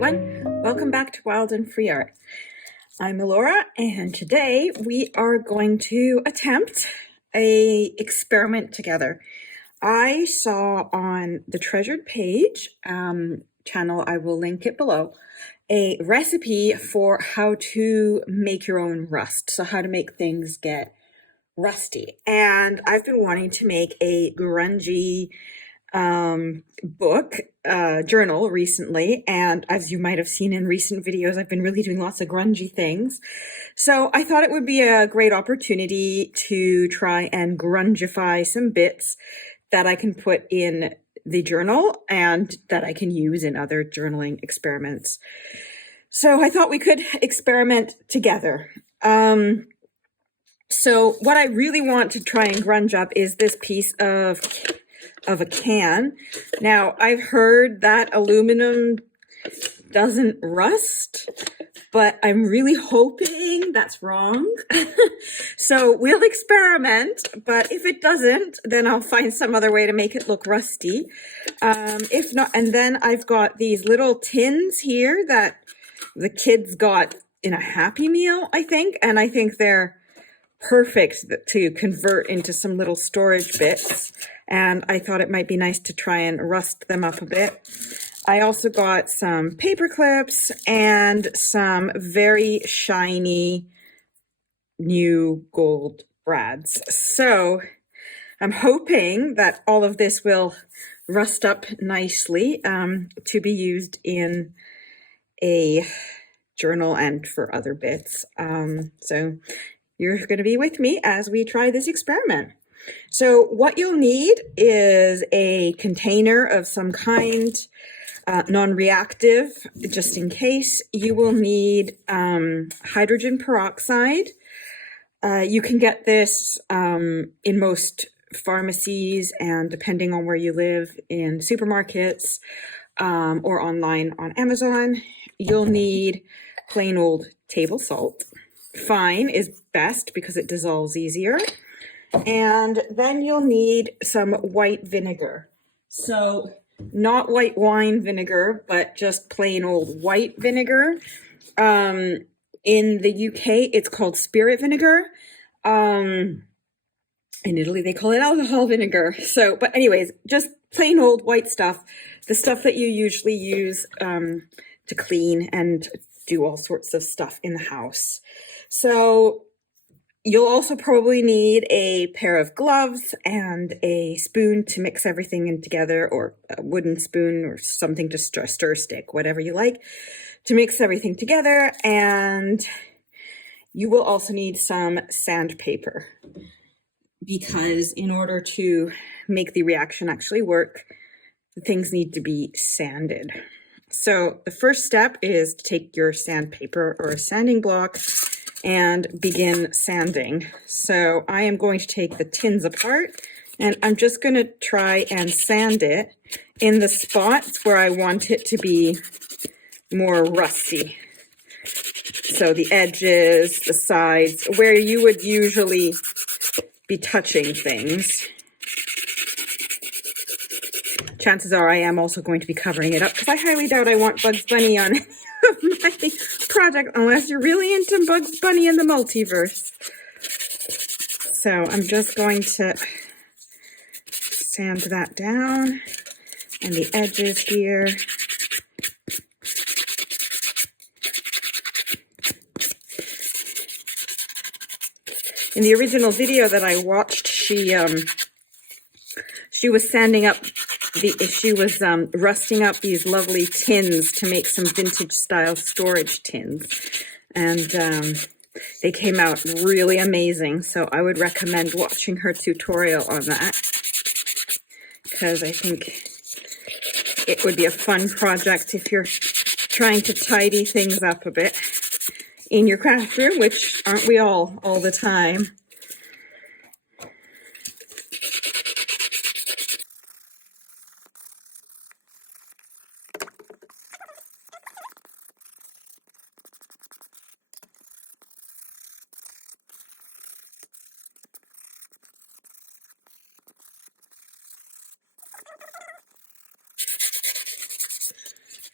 everyone. Welcome back to Wild and Free Art. I'm Elora, and today we are going to attempt a experiment together. I saw on the Treasured Page channel, I will link it below, a recipe for how to make your own rust. So how to make things get rusty. And I've been wanting to make a grungy journal recently, and as you might have seen in recent videos, I've been really doing lots of grungy things. So I thought it would be a great opportunity to try and grungify some bits that I can put in the journal and that I can use in other journaling experiments. So I thought we could experiment together. So what I really want to try and grunge up is this piece of a can. Now, I've heard that aluminum doesn't rust, but I'm really hoping that's wrong. So we'll experiment, but if it doesn't, then I'll find some other way to make it look rusty. If not, and then I've got these little tins here that the kids got in a Happy Meal, I think, and I think they're perfect to convert into some little storage bits. And I thought it might be nice to try and rust them up a bit. I also got some paper clips and some very shiny new gold brads. So I'm hoping that all of this will rust up nicely to be used in a journal and for other bits. So you're going to be with me as we try this experiment. So what you'll need is a container of some kind, non-reactive, just in case. You will need hydrogen peroxide. You can get this in most pharmacies and, depending on where you live, in supermarkets or online on Amazon. You'll need plain old table salt. Fine is best because it dissolves easier. And then you'll need some white vinegar. So not white wine vinegar, but just plain old white vinegar. In the UK, it's called spirit vinegar. In Italy, they call it alcohol vinegar. So, but anyways, just plain old white stuff. The stuff that you usually use to clean and do all sorts of stuff in the house. So you'll also probably need a pair of gloves and a spoon to mix everything in together, or a wooden spoon or something to stir stick, whatever you like, to mix everything together. And you will also need some sandpaper, because in order to make the reaction actually work, the things need to be sanded. So the first step is to take your sandpaper or a sanding block and begin sanding. So I am going to take the tins apart, and I'm just going to try and sand it in the spots where I want it to be more rusty. So the edges, the sides, where you would usually be touching things. Chances are I am also going to be covering it up, because I highly doubt I want Bugs Bunny on my project unless you're really into Bugs Bunny and the multiverse. So I'm just going to sand that down, and the edges here. In the original video that I watched, she was sanding up she was rusting up these lovely tins to make some vintage style storage tins, and they came out really amazing. So I would recommend watching her tutorial on that, because I think it would be a fun project if you're trying to tidy things up a bit in your craft room, which aren't we all the time.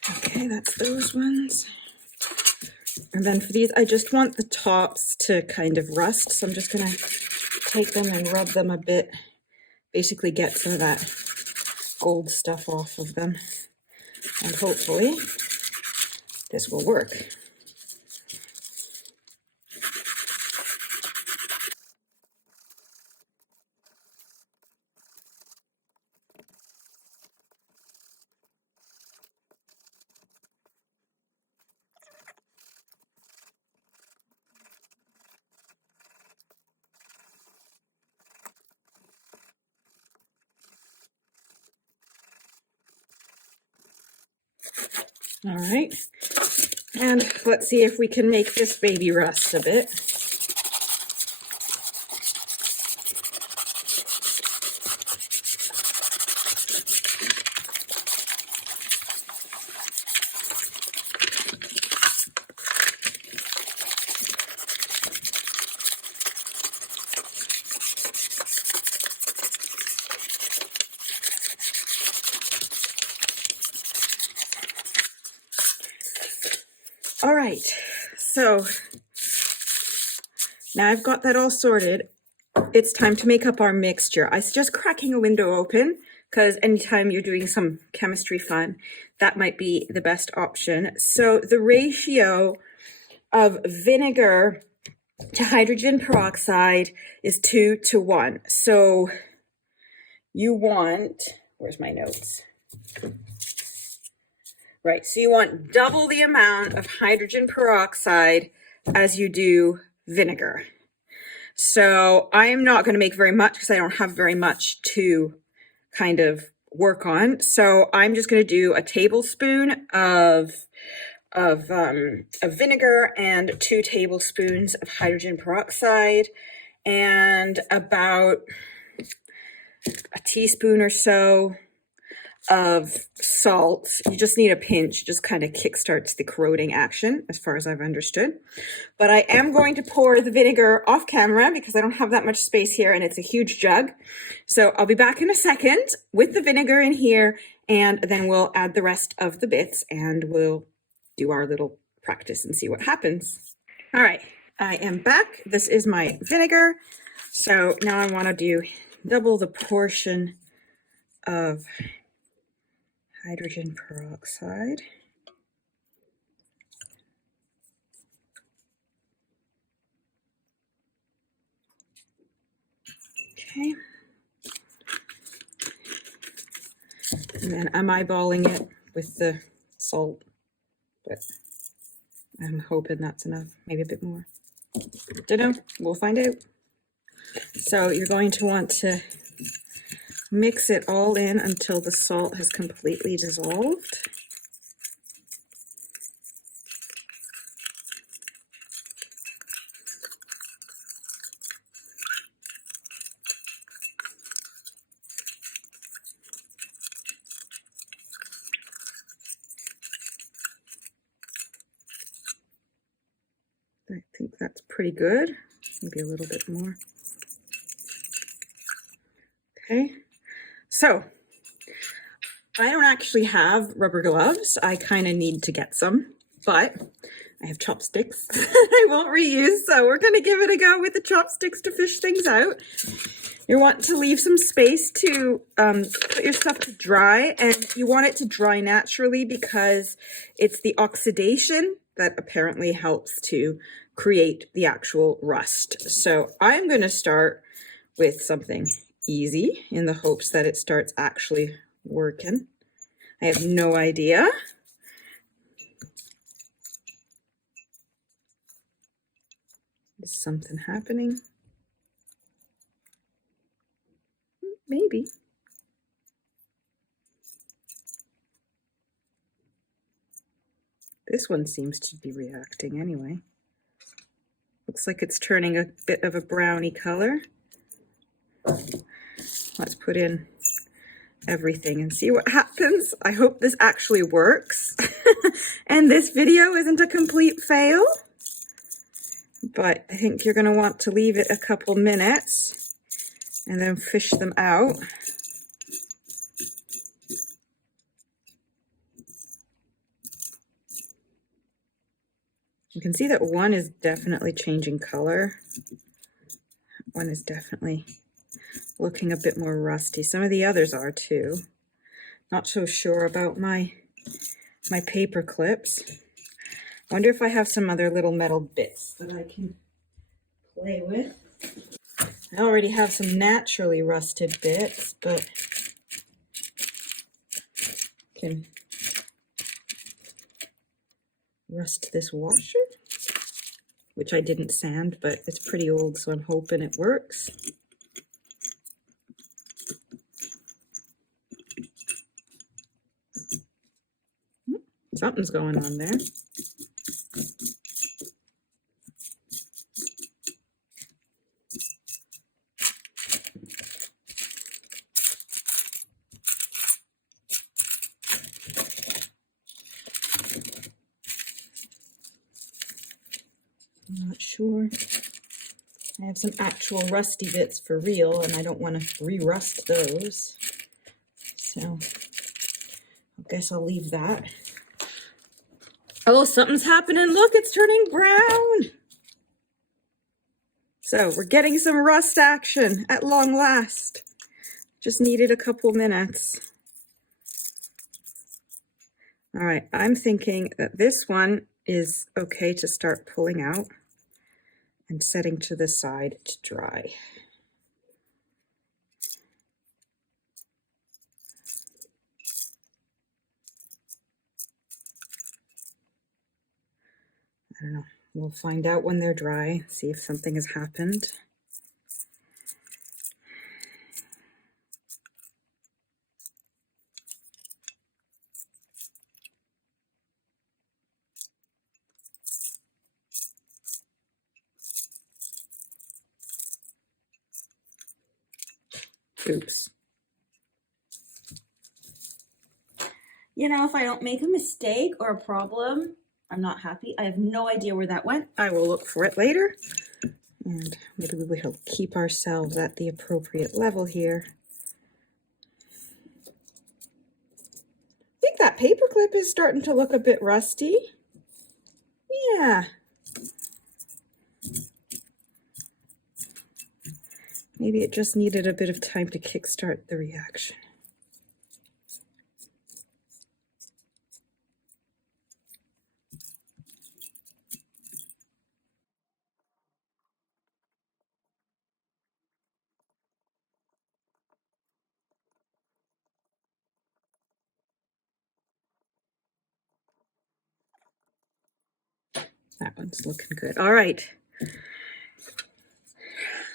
Okay. Okay, that's those ones. And then for these, I just want the tops to kind of rust. So I'm just gonna take them and rub them a bit, basically get some of that gold stuff off of them. And hopefully this will work. All right, and let's see if we can make this baby rust a bit. All right, so now I've got that all sorted. It's time to make up our mixture. I suggest cracking a window open because anytime you're doing some chemistry fun, that might be the best option. So the ratio of vinegar to hydrogen peroxide is 2 to 1. So you want, where's my notes? Right, so you want double the amount of hydrogen peroxide as you do vinegar. So I am not going to make very much because I don't have very much to kind of work on. So I'm just going to do a tablespoon of vinegar and 2 tablespoons of hydrogen peroxide and about a teaspoon or so of salt. You just need a pinch, just kind of kickstarts the corroding action as far as I've understood. But I am going to pour the vinegar off camera because I don't have that much space here and it's a huge jug. So I'll be back in a second with the vinegar in here and then we'll add the rest of the bits and we'll do our little practice and see what happens. All right, I am back. This is my vinegar. So now I want to do double the portion of hydrogen peroxide. Okay. And then I'm eyeballing it with the salt, but I'm hoping that's enough, maybe a bit more. Don't know, we'll find out. So you're going to want to mix it all in until the salt has completely dissolved. I think that's pretty good, maybe a little bit more. Okay, so I don't actually have rubber gloves. I kind of need to get some, but I have chopsticks I won't reuse, so we're going to give it a go with the chopsticks to fish things out. You want to leave some space to put your stuff to dry, and you want it to dry naturally because it's the oxidation that apparently helps to create the actual rust. So I'm going to start with something easy in the hopes that it starts actually working. I have no idea. Is something happening? Maybe. This one seems to be reacting anyway. Looks like it's turning a bit of a browny color. Let's put in everything and see what happens. I hope this actually works and this video isn't a complete fail. But I think you're going to want to leave it a couple minutes and then fish them out. You can see that one is definitely changing color. One is definitely looking a bit more rusty. Some of the others are too. Not so sure about my paper clips. Wonder if I have some other little metal bits that I can play with. I already have some naturally rusted bits, but can rust this washer, which I didn't sand, but it's pretty old, so I'm hoping it works. Something's going on there. I'm not sure. I have some actual rusty bits for real, and I don't want to re-rust those. So I guess I'll leave that. Oh, something's happening. Look, it's turning brown. So we're getting some rust action at long last. Just needed a couple minutes. All right, I'm thinking that this one is okay to start pulling out and setting to the side to dry. I don't know. We'll find out when they're dry, see if something has happened. Oops. You know, if I don't make a mistake or a problem, I'm not happy. I have no idea where that went. I will look for it later. And maybe we will keep ourselves at the appropriate level here. I think that paper clip is starting to look a bit rusty. Yeah. Maybe it just needed a bit of time to kickstart the reaction. That one's looking good. All right.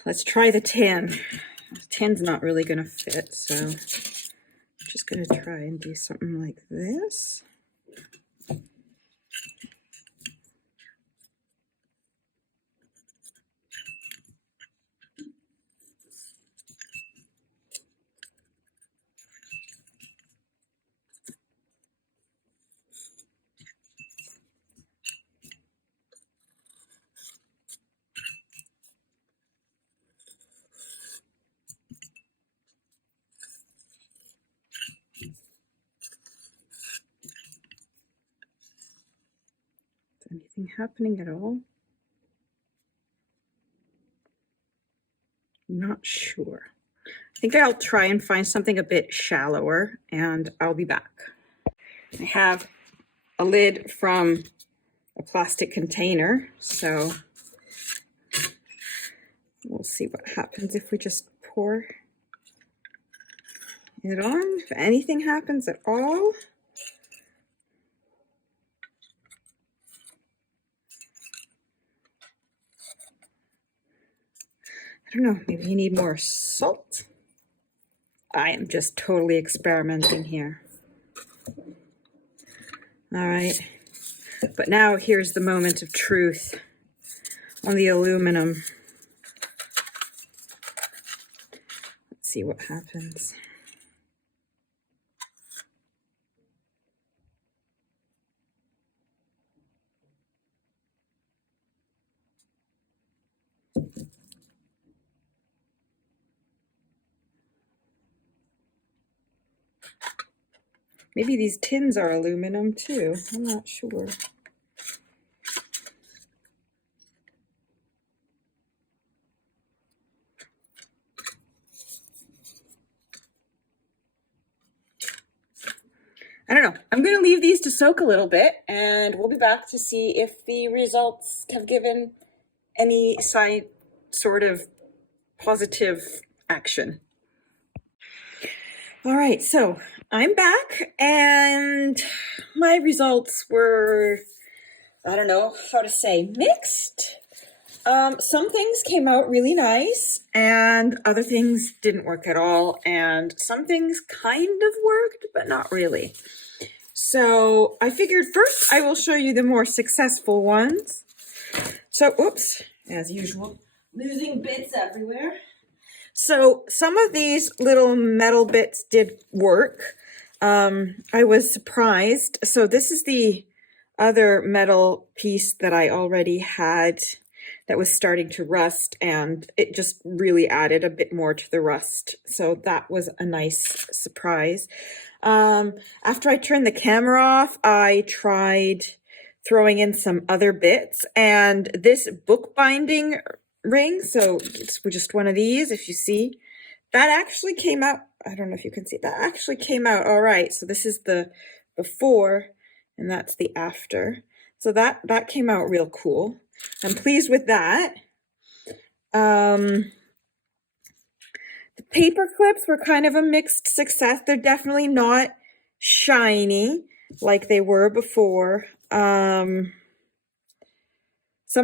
Let's try the tin. The tin's not really going to fit, so I'm just going to try and do something like this. Is anything happening at all? Not sure. I think I'll try and find something a bit shallower, and I'll be back. I have a lid from a plastic container, so we'll see what happens if we just pour it on. If anything happens at all. I don't know, maybe you need more salt. I am just totally experimenting here. All right, but now here's the moment of truth on the aluminum. Let's see what happens. Maybe these tins are aluminum too. I'm not sure. I don't know. I'm going to leave these to soak a little bit, and we'll be back to see if the results have given any sort of positive action. All right, so I'm back, and my results were, I don't know how to say, mixed. Some things came out really nice, and other things didn't work at all, and some things kind of worked, but not really. So I figured first I will show you the more successful ones. So, oops, as usual, losing bits everywhere. So some of these little metal bits did work. I was surprised. So this is the other metal piece that I already had that was starting to rust, and it just really added a bit more to the rust. So that was a nice surprise. After I turned the camera off, I tried throwing in some other bits, and this bookbinding ring, so it's just one of these, if you see, that actually came out. I don't know if you can see, that actually came out all right. So this is the before, and that's the after. So that came out real cool. I'm pleased with that. The paper clips were kind of a mixed success. They're definitely not shiny like they were before. Some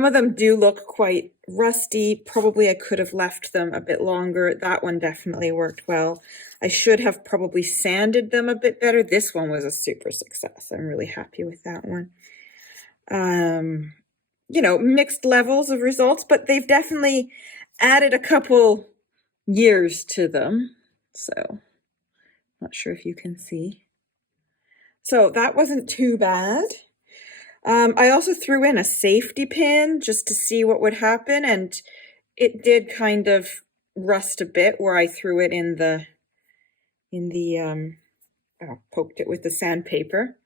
of them do look quite rusty. Probably I could have left them a bit longer. That one definitely worked well. I should have probably sanded them a bit better. This one was a super success. I'm really happy with that one. You know, mixed levels of results, but they've definitely added a couple years to them. So, not sure if you can see. So that wasn't too bad. I also threw in a safety pin just to see what would happen, and it did kind of rust a bit where I threw it in the poked it with the sandpaper.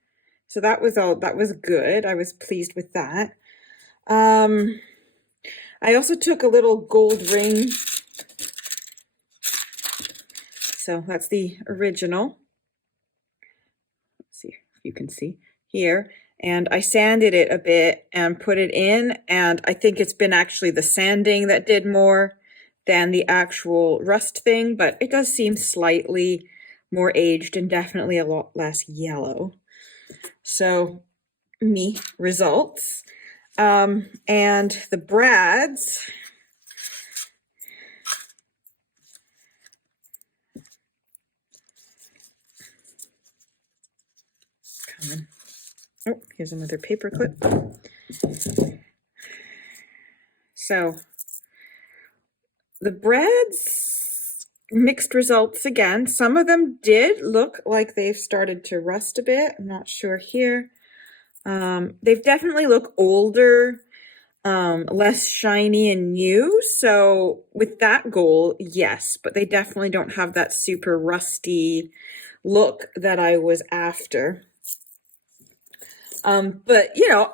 So that was good. I was pleased with that. I also took a little gold ring. So that's the original. Let's see if you can see here. And I sanded it a bit and put it in, and I think it's been actually the sanding that did more than the actual rust thing, but it does seem slightly more aged and definitely a lot less yellow. So, results. And the brads, coming. Oh, here's another paper clip. So the brads, mixed results again. Some of them did look like they've started to rust a bit. I'm not sure here. They've definitely look older, less shiny and new. So with that goal, yes, but they definitely don't have that super rusty look that I was after. But you know,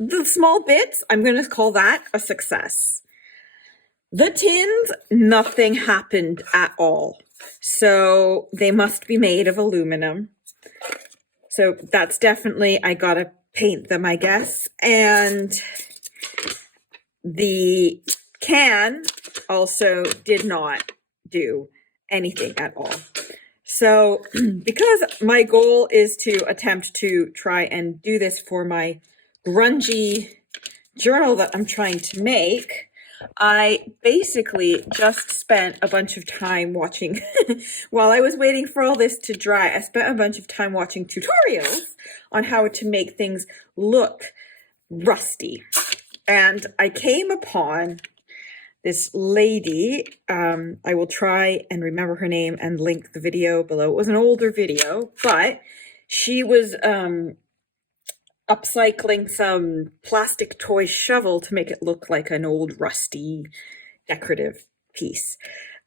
the small bits, I'm going to call that a success. The tins, nothing happened at all. So they must be made of aluminum. So that's definitely, I gotta paint them, I guess. And the can also did not do anything at all. So because my goal is to attempt to try and do this for my grungy journal that I'm trying to make, I basically just spent a bunch of time watching, while I was waiting for all this to dry, I spent a bunch of time watching tutorials on how to make things look rusty. And I came upon this lady, I will try and remember her name and link the video below. It was an older video, but she was upcycling some plastic toy shovel to make it look like an old rusty decorative piece.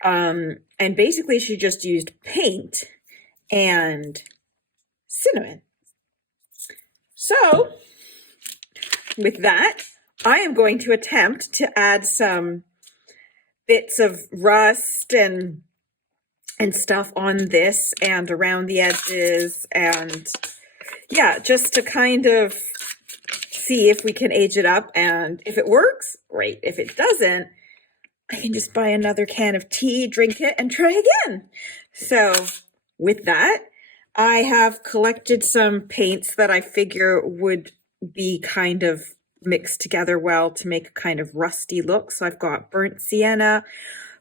And basically she just used paint and cinnamon. So with that, I am going to attempt to add some bits of rust and and stuff on this and around the edges, and yeah, just to kind of see if we can age it up, and if it works, great. If it doesn't, I can just buy another can of tea, drink it, and try again. So with that, I have collected some paints that I figure would be kind of mixed together well to make a kind of rusty look. So I've got burnt sienna,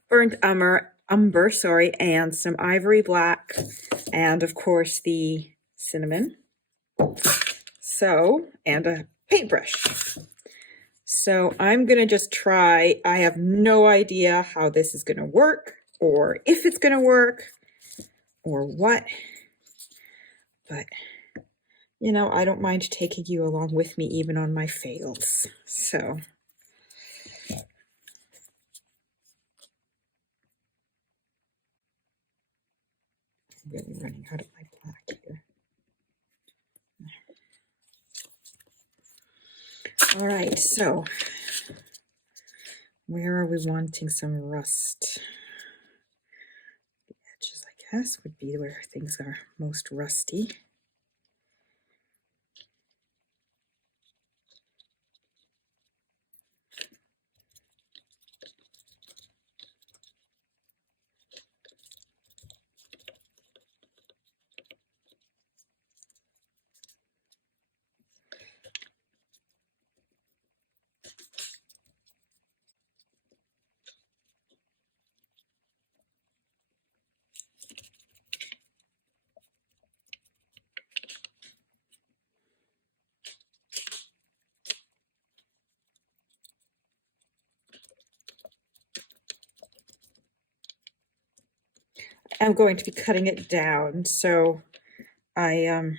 burnt umber, and some ivory black, and of course the cinnamon. So, and a paintbrush. So I'm gonna just try. I have no idea how this is gonna work, or if it's gonna work, or what, but you know, I don't mind taking you along with me even on my fails. So I'm really running out of my black here. All right, so where are we wanting some rust? The edges, I guess, would be where things are most rusty. I'm going to be cutting it down, so I'm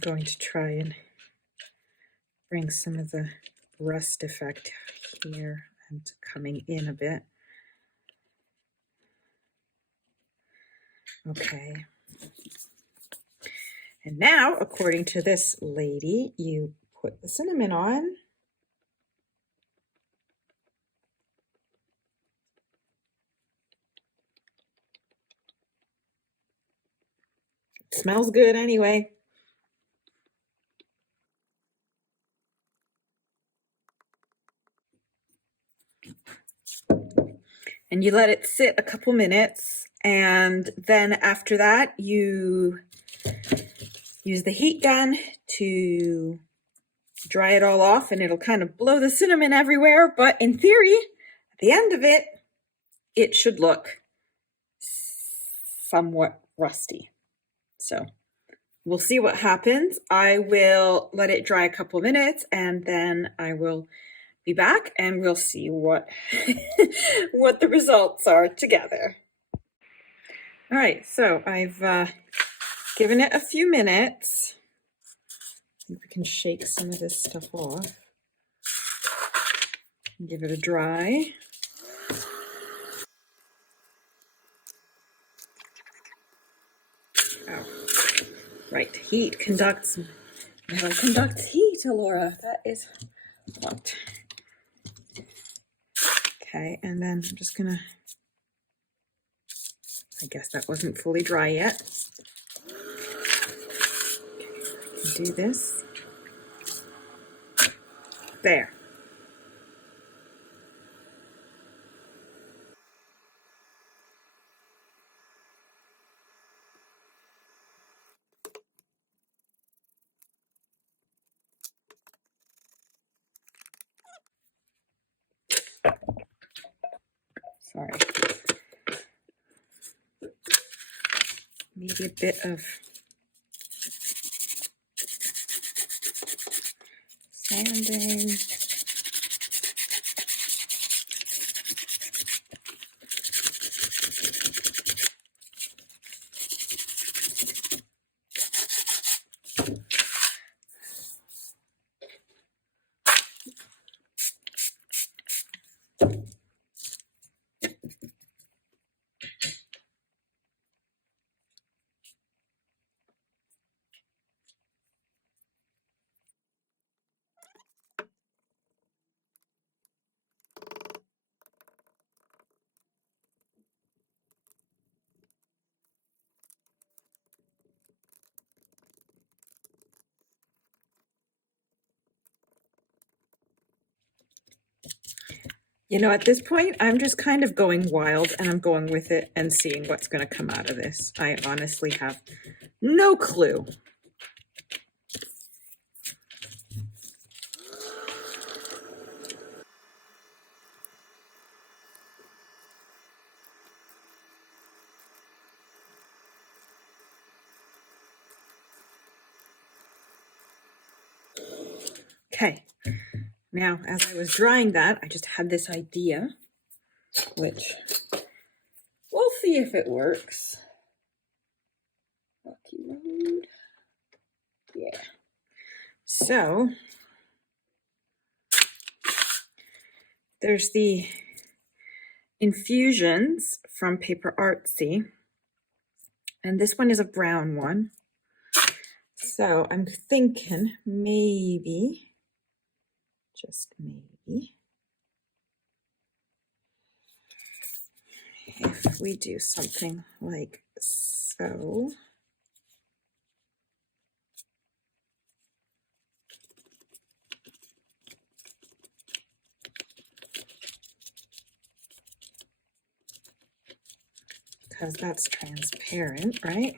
going to try and bring some of the rust effect here and coming in a bit. Okay. And now, according to this lady, you put the cinnamon on. It smells good anyway. And you let it sit a couple minutes, and then after that you use the heat gun to dry it all off, and it'll kind of blow the cinnamon everywhere, but in theory, at the end of it, it should look somewhat rusty. So we'll see what happens. I will let it dry a couple minutes, and then I will be back and we'll see what what the results are together. All right, so I've given it a few minutes. I think we can shake some of this stuff off and give it a dry. Oh, right, heat conducts, metal conducts heat, Alora. That is what. Okay, and then I'm just gonna, I guess that wasn't fully dry yet. Okay, do this. There. Sorry. Maybe a bit of sanding. You know, at this point, I'm just kind of going wild and I'm going with it and seeing what's going to come out of this. I honestly have no clue. Okay, now as I was drying that, I just had this idea, which we'll see if it works. Rocky Road. Yeah. So there's the infusions from PaperArtsy, and this one is a brown one. So I'm thinking maybe, just maybe, if we do something like so. Because that's transparent, right?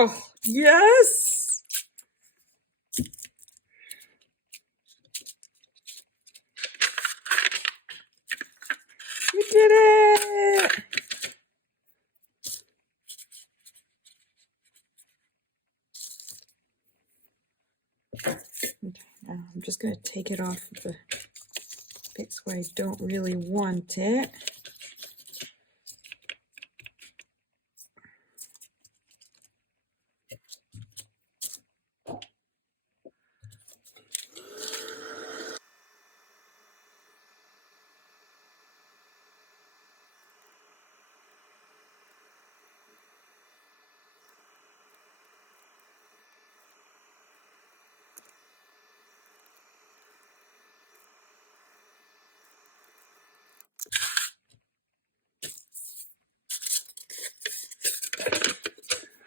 Oh, yes! We did it! Okay, now I'm just going to take it off the bits where I don't really want it.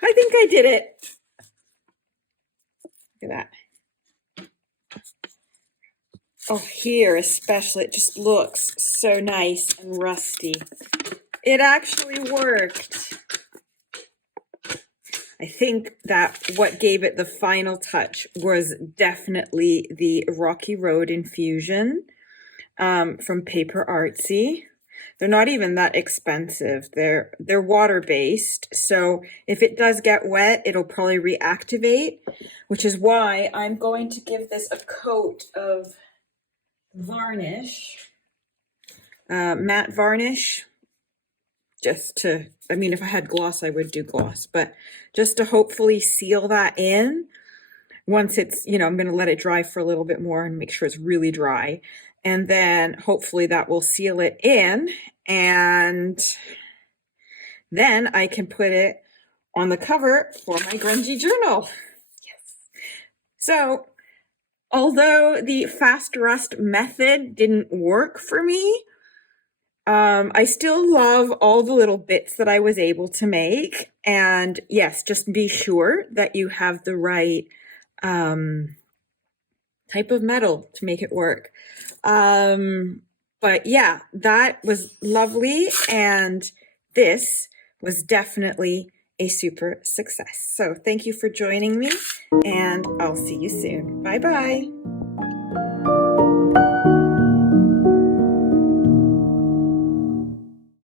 I think I did it. Look at that. Oh, here especially, it just looks so nice and rusty. It actually worked. I think that what gave it the final touch was definitely the Rocky Road infusion from PaperArtsy. They're not even that expensive. They're water-based, so if it does get wet, it'll probably reactivate, which is why I'm going to give this a coat of varnish, matte varnish, just to, I mean, if I had gloss, I would do gloss, but just to hopefully seal that in. Once it's, you know, I'm going to let it dry for a little bit more and make sure it's really dry. And then hopefully that will seal it in. And then I can put it on the cover for my grungy journal. Yes. So although the fast rust method didn't work for me, I still love all the little bits that I was able to make. And yes, just be sure that you have the right type of metal to make it work. But yeah, that was lovely. And this was definitely a super success. So thank you for joining me, and I'll see you soon. Bye-bye.